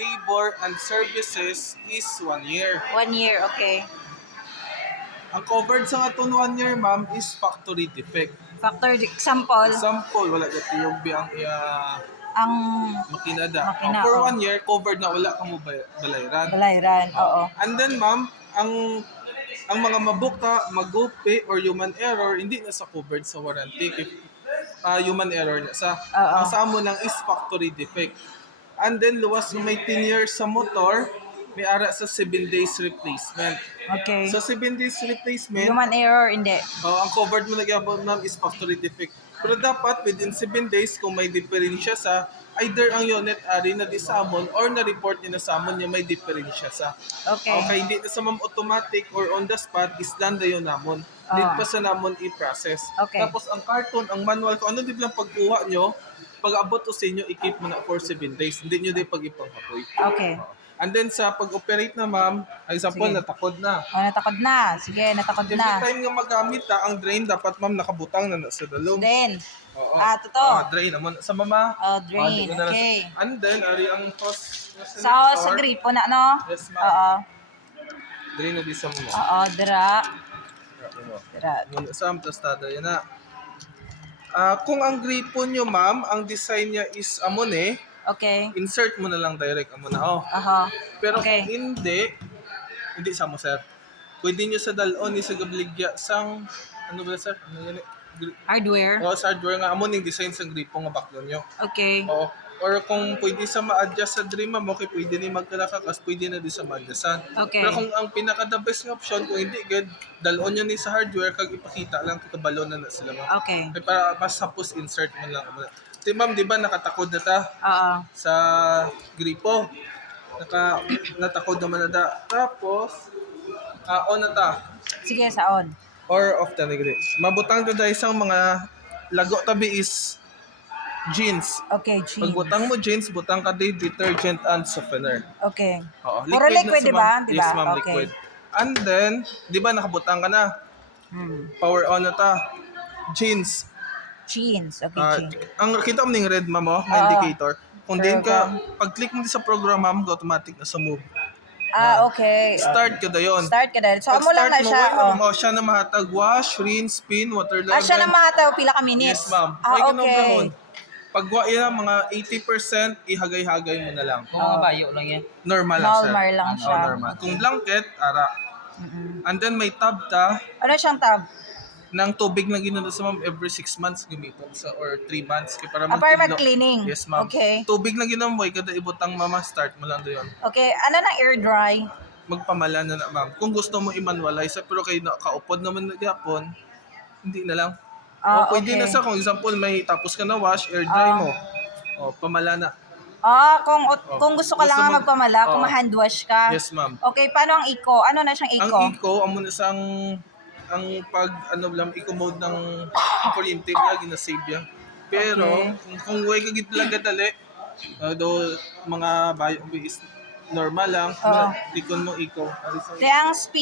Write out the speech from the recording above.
labor, and services is 1 year. 1 year, okay. Ang covered sa aton 1 year, ma'am, is factory defect. Factor example, Example, wala ka tiyog ang ang makinada. Makina, For oh. 1 year, covered na wala ka mo balayran. balayran, oo. And then, ma'am, ang mga mabuka, magupi, or human error, hindi na sa covered sa warranty. Human error na sa. Oo. Ang sa amo lang is factory defect. And then, luwas na may 10 years sa motor, may ara sa 7 days replacement. Okay. Sa 7 days replacement, Human error, hindi. ang covered mo nagyabot ma'am is factory defect. Pero dapat within 7 days kung may diferensya sa either ang unit ari na disamon or na-report niya na samon niya may diferensya sa. Okay. Okay, hindi na sa ma'am automatic or on the spot is done na yun namon. Need pa sa namon i-process. Okay. Tapos ang karton, ang manual, kung ano di lang pagkuha nyo, pag abot to sa inyo, i-keep mo na for 7 days. Hindi nyo din pag-ipangkapoy. Okay. And then sa pag-operate na ma'am, example, Sige. natakod na. Natakod na. Sige, natakod Every na. time nga magamit ang drain, dapat ma'am nakabutang na sa dalong. Then, Oo. totoo. Drain naman. Sa mama. Drain, di ko na okay. And then, ari ang hose. Sa gripo na, no? Yes, ma'am. Oo. Drain na di sa mama. Oo, dira. Dira. Muna sa amtastada, yan na. Kung ang gripo nyo, ma'am, ang design niya is amon Okay. insert mo na lang direct amon na. Aha. Pero Okay. kung hindi sa mo, sir. Pwede nyo sa dalon, sa gabligya, sang, ano ba, sir? Ano yan? Hardware. Sa hardware nga, amon yung design sa gripo nga baklon nyo. Okay. Oo. Or kung pwede sa ma-adjust sa dream, ma'am, okay, pwede ni magkalakakas, pwede na di sa ma-adjustan. Okay. Pero kung ang pinaka-the best nga option, kung hindi, good, dalon nyo ni sa hardware, kag ipakita lang, kabalo na sila, ma'am. Okay. Ay, para mas suppose insert mo lang. Di, ma'am, di ba nakatakod na ta Oo. sa gripo? Natakod naman na ta. Tapos, on na ta. Sige, sa on. Or off ta na grid. Mabutang ta dahil isang mga lago tabi is jeans. Okay, cheese. Pag butang mo jeans, butang ka din detergent and softener. Okay. Oo, Puro na liquid, sa di ba? ma'am. Di ba? Yes, ma'am, Okay. liquid. And then, di ba nakabutang ka na? Power on na ta. Jeans. Jeans. Okay, jeans. Ang kita mo ng red, ma'am, na indicator. Kung din ka, pag-click mo din sa program, ma'am, automatic na sa move. Okay. Start ka na yun. Start ka dahil. So, amo lang na siya. Siya na mahatag wash, rinse, spin, water level. Siya na mahataw pila ka minutes. Yes, ma'am. Okay. Pagwa yan, mga 80%, ihagay-hagay mo na lang. Kung mga bayo lang yan. Normal lang, sir. Normal lang siya. Normal. Kung blanket, ara. And then may tab ta Ano siyang tab? ng tubig na ginano sa ma'am every 6 months gamiton sa or 3 months kay para Para magtidlo. mag-cleaning. Yes, ma'am. Okay. Tubig na ginamoy kada ibutang mama, start mo lang doon. Okay. Ano na air dry? Magpamala na ma'am. Kung gusto mo i-manualize, pero kayo nakaupod naman na gyapon, hindi na lang. O pwede Okay. na sa kung example may tapos ka na wash, air dry mo. O pamala na. Kung gusto ka Gusto lang mo- magpamala, kung hand wash ka. Yes, ma'am. Okay, paano ang eco? Ano na siyang eco? Ang eco, amo na sang ang pag lang eco mode ng kuryente lagi na save yan. Pero kung way ka gid talaga dali, do mga bayo is normal lang, ikon mo eco. Kaya ang speed